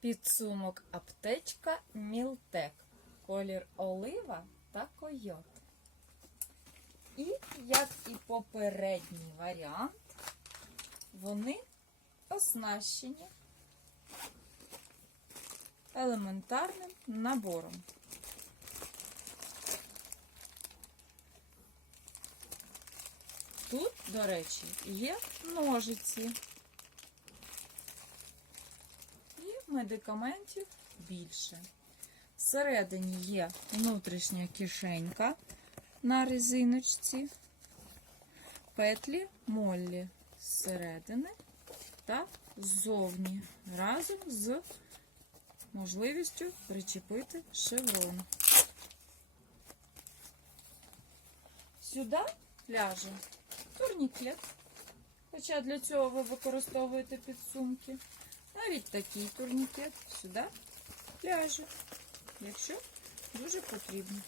Підсумок аптечка Мілтек. Колір олива та койот. І, як і попередній варіант, вони оснащені елементарним набором. Тут, до речі, є ножиці. І медикаментів більше. Всередині є внутрішня кишенька на резиночці, петлі моллі зсередини та ззовні разом з можливістю причепити шеврон. Сюди ляже турнікет, хоча для цього ви використовуєте підсумки. Навіть такий турнікет сюди ляже, якщо дуже потрібно.